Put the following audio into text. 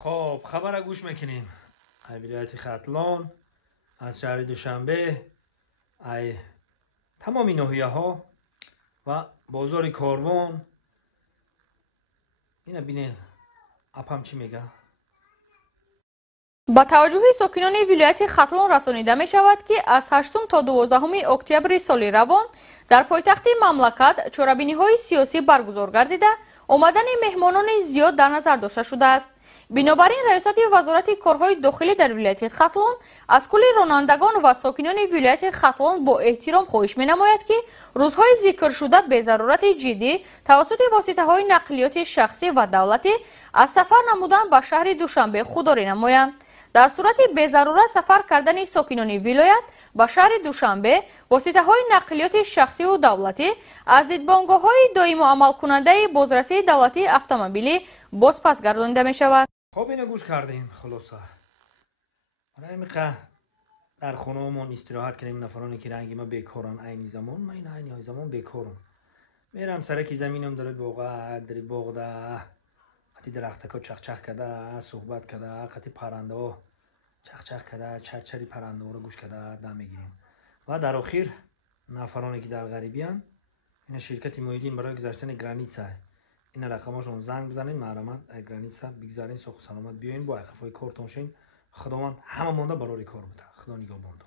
خب خبر را گوش میکنیم. ای ولایت ختلان، از شهر دوشنبه، ای تمامی ناحیه ها و بازار کاروان. اینا بینید اپم چی میگه. با توجه ساکنان ولایت ختلان رسانیده می شود که از 8 تا 12 اکتبر سال روان در پایتخت مملکت چاره‌بینی های سیاسی برگزار گردیده آمدن مهمانان زیاد در نظر داشته شده است. بنابراین ریاست وزارت کارهای داخلی در ولایت ختلان از کل رانندگان و ساکنان ولایت ختلان با احترام خواهش می نماید که روزهای ذکر شده به ضرورت جدی توسط واسطه های نقلیات شخصی و دولتی از سفر نمودن به شهر دوشنبه خودداری نمایند. در صورت به ضرورت سفر کردن ساکنان ولایت به شهر دوشنبه واسطه های نقلیات شخصی و دولتی از دیدبانگاه های دائم و عمل کننده بازرسی دولتی اتومبیلی بازپس گردانیده می شود. خب اینو گوش کردیم. خلاصه برای میخواه در خونه‌مون استراحت کنیم. نفرانی که رنگی ما بیکارن عین زمان، من عین زمان بیکارم. میرم سرکی زمینم داره باغ در باغ ده قطی درختکا چخ چخ کرده، صحبت کرده، قطی پرنده ها چخ چخ کرده، چرچری پرنده ها رو گوش کرده دم میگیریم. و در آخر نفرانی که در غریبیان، این شرکت مویدین برای گذاشتن گرانیتسا این رقماشون زنگ بزنین، محرمت گرانیتسا بگذارین، سوخ سلامت بیاین با خفای کارتون شین. خداوند همه مونده برای کار بوده. خدا نگهبان.